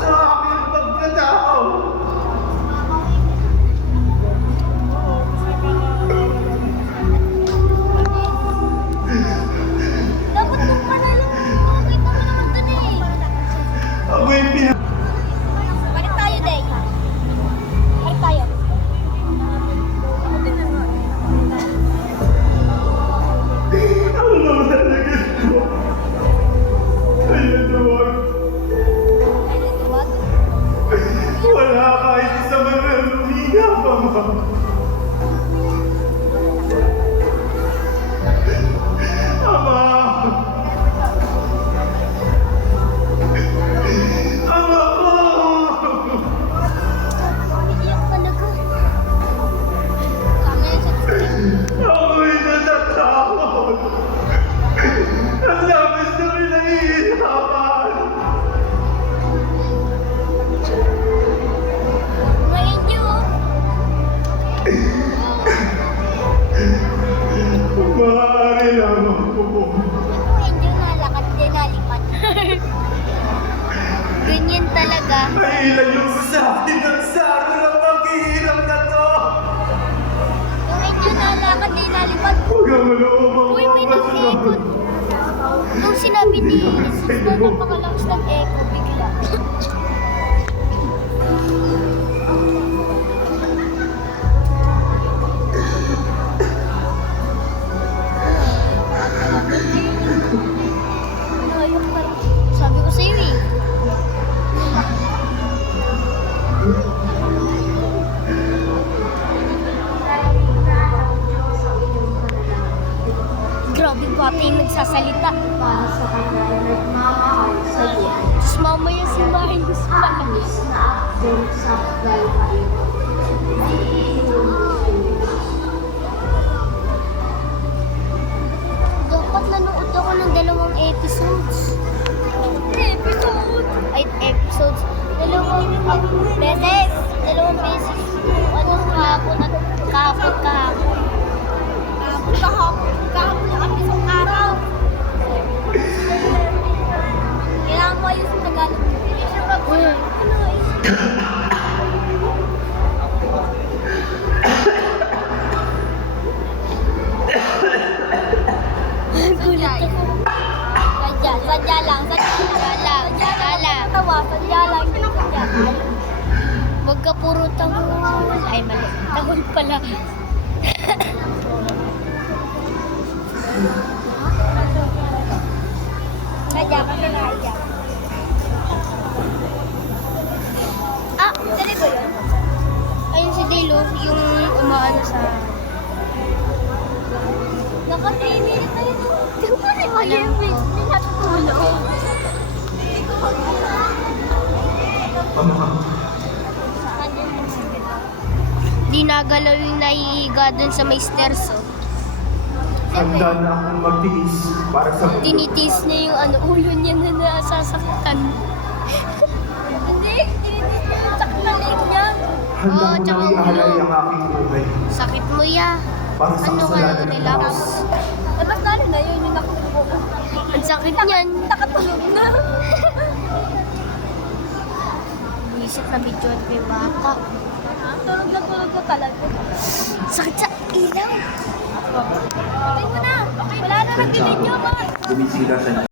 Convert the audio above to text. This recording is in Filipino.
sa aking pagkatao. Dapat kung panalo, makikita mo naman dun eh. Ako'y Balik tayo, Day. Balik tayo. Ano naman talaga ito? Ayan naman. Wala kahit isa man ang lumiga pa, ma. Ama! Ama ko! Iiyak talaga. Kami sa Ako'y natatakot. Ang labis na pinahihirapan. Ngayon yun. Kung maaari lamang po. Ngayon yun, nalakad din, nalipat. Ganyan talaga. Ay ilan yung sa akin ang saro ng paghihirap na to. Ngayon yun, nalakad din, nalipat. Huwag ang maloob ang Uy, may nag-echo. Nung sinabi ni Jesus na napakalakas ng echo, bigla. Ayok pa rin. Sabi ko sa'yo eh. Grabe pati yung nagsasalita. Para sa kanya na nagmamahal sa iyo. Tapos mamaya si Marius pala. Matamis na absent sa gawain. Dapat nanood ako ng 2 episodes. Episode? Ay, episodes. 2 beses. 2 beses. Ano, kahapon at kahapon. Kahapon ang isang araw. Kailangan mo ayos yung Tagalog. Sadya lang. Tawa, sadya lang. Huwag ka puro tangol. Ay, mali. Tangol pala. Sadya ka na naiyak. Ah, dali ko yun. Ayun si Dilo, yung umaano sa... Naka-3 minutes na yun. Kasi mag-ibig. Hindi natutulog. Di nagalaw yung nahihiga dun sa may stairs, oh. Handa na akong magtiis para sa mundo. Tinitis niya yung ulo niya na nasasaktan. Hindi, tinitis niya yung saknaling niya. Handa Oo, ko tsaka nang ihalay ulo. ang aking buhay Sakit mo ya. para sa Ano ka kasalanan lang ng relax? tao. Eh, ba't lalo na yun yung nakatulog ko? Ang sakit niyan. Nakatulog na. Isip na video at may bata. Tulog na talaga. Sakit sa ilaw. Patay mo na. Wala na nagbibideo ba? Bumisira siya.